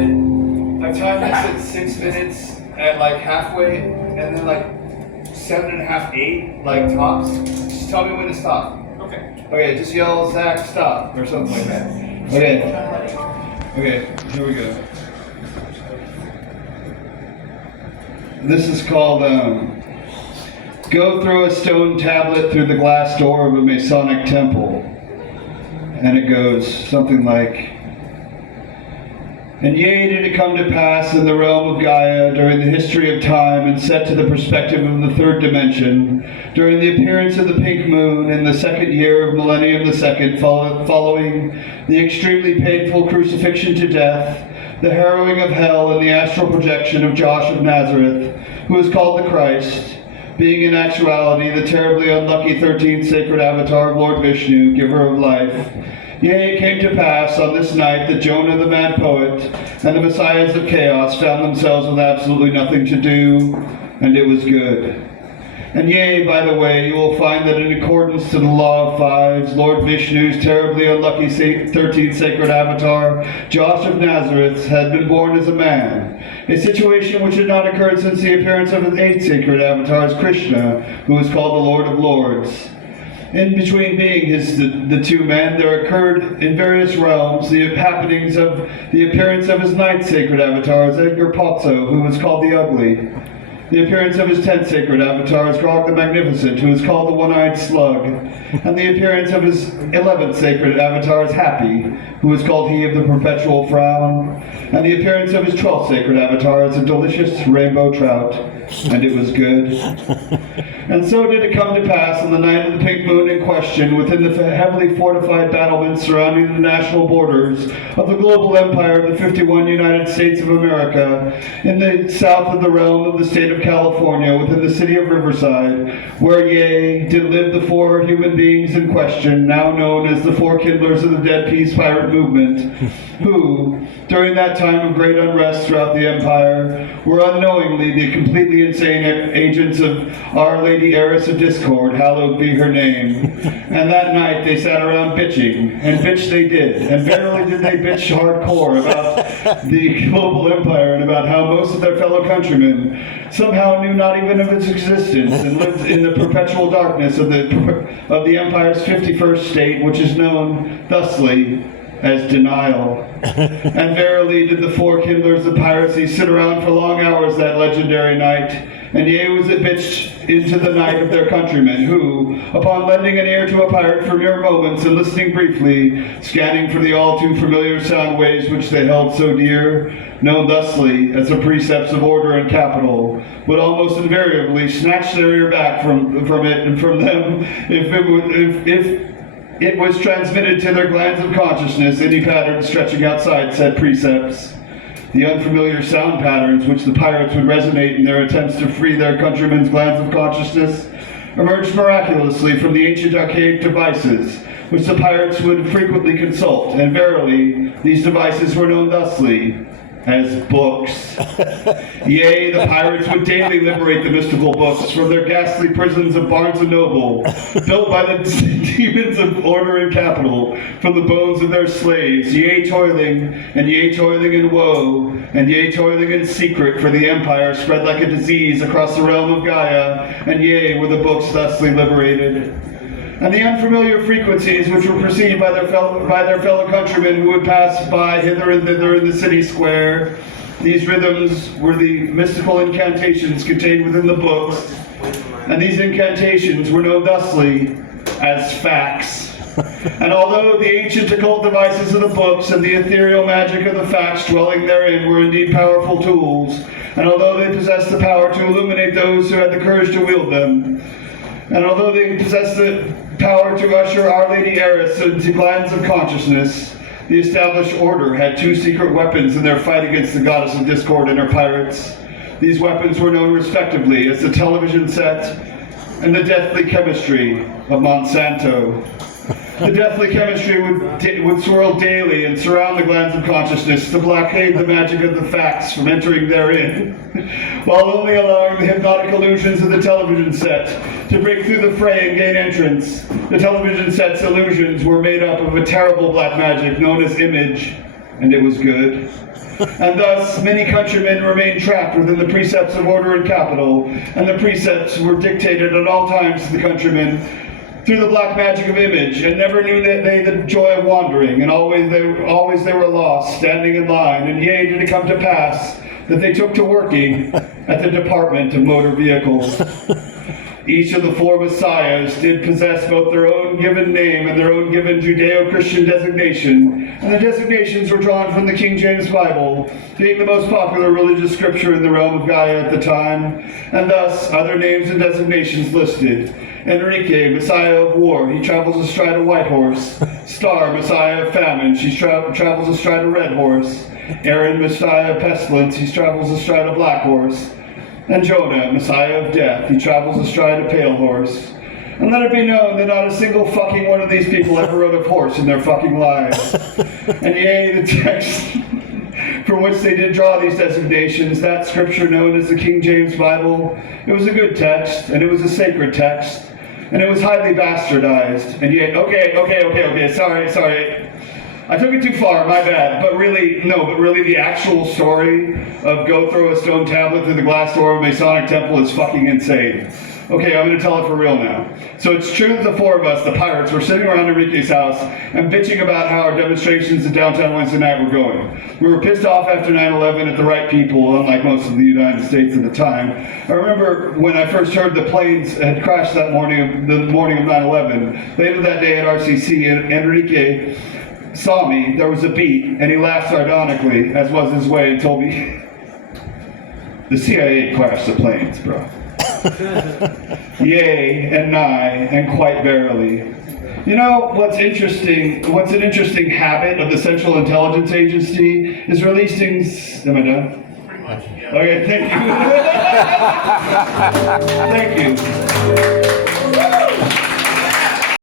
it. I've timed this at 6 minutes at like halfway, and then like 7.5, 8, like tops. Just tell me when to stop. Okay, just yell, Zach, stop, or something like that. Okay, here we go. This is called, Go Throw a Stone Tablet Through the Glass Door of a Masonic Temple. And it goes something like, and yea, did it come to pass in the realm of Gaia during the history of time and set to the perspective of the third dimension, during the appearance of the pink moon in the second year of millennium the second, following the extremely painful crucifixion to death, the harrowing of hell, and the astral projection of Josh of Nazareth, who is called the Christ, being in actuality the terribly unlucky 13th sacred avatar of Lord Vishnu, giver of life. Yea, it came to pass on this night that Jonah the mad poet and the messiahs of chaos found themselves with absolutely nothing to do, and it was good. And yea, by the way, you will find that in accordance to the law of fives, Lord Vishnu's terribly unlucky 13th sacred avatar, Josh of Nazareth, had been born as a man, a situation which had not occurred since the appearance of his 8th sacred avatars, Krishna, who is called the Lord of Lords. In between being the two men, there occurred in various realms the happenings of the appearance of his 9th sacred avatar, Edgar Pozzo, who was called the Ugly. The appearance of his 10th sacred avatar is Grog the Magnificent, who is called the One-Eyed Slug. And the appearance of his 11th sacred avatar is Happy, who is called He of the Perpetual Frown. And the appearance of his 12th sacred avatar is a delicious rainbow trout. And it was good. And so did it come to pass on the night of the pink moon in question, within the heavily fortified battlements surrounding the national borders of the global empire of the 51 United States of America, in the south of the realm of the state of California, within the city of Riverside, where, yea, did live the 4 human beings in question, now known as the 4 kindlers of the Dead Peace Pirate Movement, who, during that time of great unrest throughout the empire, were unknowingly the completely insane agents of Our Lady Heiress of Discord, hallowed be her name. And that night they sat around bitching, and bitch they did, and verily did they bitch hardcore about the global empire and about how most of their fellow countrymen somehow knew not even of its existence and lived in the perpetual darkness of the empire's 51st state, which is known thusly as denial. And verily did the 4 kindlers of piracy sit around for long hours that legendary night, and yea, was it bitched into the night of their countrymen, who, upon lending an ear to a pirate for mere moments and listening briefly, scanning for the all too familiar sound waves which they held so dear, known thusly as the precepts of order and capital, would almost invariably snatch their ear back from it and from them if it was transmitted to their glands of consciousness, any pattern stretching outside said precepts. The unfamiliar sound patterns which the pirates would resonate in their attempts to free their countrymen's glands of consciousness emerged miraculously from the ancient archaic devices which the pirates would frequently consult, and verily these devices were known thusly as books. Yea, the pirates would daily liberate the mystical books from their ghastly prisons of Barnes & Noble, built by the demons of order and capital, from the bones of their slaves, yea, toiling in woe, and yea, toiling in secret, for the empire spread like a disease across the realm of Gaia, and yea, were the books thusly liberated. And the unfamiliar frequencies which were perceived by their fellow countrymen who would pass by hither and thither in the city square, these rhythms were the mystical incantations contained within the books, and these incantations were known thusly as facts. And although the ancient occult devices of the books and the ethereal magic of the facts dwelling therein were indeed powerful tools, and although they possessed the power to illuminate those who had the courage to wield them, and although they possessed the power to usher Our Lady Heiress into glands of consciousness, the established order had 2 secret weapons in their fight against the goddess of discord and her pirates. These weapons were known respectively as the television set and the deathly chemistry of Monsanto. The deathly chemistry would swirl daily and surround the glands of consciousness to blockade the magic of the facts from entering therein, while only allowing the hypnotic illusions of the television set to break through the fray and gain entrance. The television set's illusions were made up of a terrible black magic known as image, and it was good. And thus, many countrymen remained trapped within the precepts of order and capital, and the precepts were dictated at all times to the countrymen through the black magic of image, and never knew that they the joy of wandering, and always they were lost, standing in line, and yea, did it come to pass that they took to working at the department of motor vehicles. Each of the 4 messiahs did possess both their own given name and their own given Judeo-Christian designation, and the designations were drawn from the King James Bible, being the most popular religious scripture in the realm of Gaia at the time, and thus are their names and designations listed. Enrique, Messiah of War, he travels astride a white horse. Star, Messiah of Famine, she travels astride a red horse. Aaron, Messiah of Pestilence, he travels astride a black horse. And Jonah, Messiah of Death, he travels astride a pale horse. And let it be known that not a single fucking one of these people ever rode a horse in their fucking lives. And yea, the text from which they did draw these designations, that scripture known as the King James Bible, it was a good text, and it was a sacred text, and it was highly bastardized. And yet, okay, sorry. I took it too far, my bad. But really the actual story of go throw a stone tablet through the glass door of a Masonic temple is fucking insane. Okay, I'm gonna tell it for real now. So it's true that the 4 of us, the pirates, were sitting around Enrique's house and bitching about how our demonstrations in downtown Wednesday night were going. We were pissed off after 9/11 at the right people, unlike most of the United States at the time. I remember when I first heard the planes had crashed the morning of 9/11. Later that day at RCC, Enrique saw me, there was a beat, and he laughed sardonically, as was his way, and told me, the CIA crashed the planes, bro. Yea, and nigh, and quite verily. You know, what's an interesting habit of the Central Intelligence Agency is releasing, am I done? Okay, thank you. Thank you.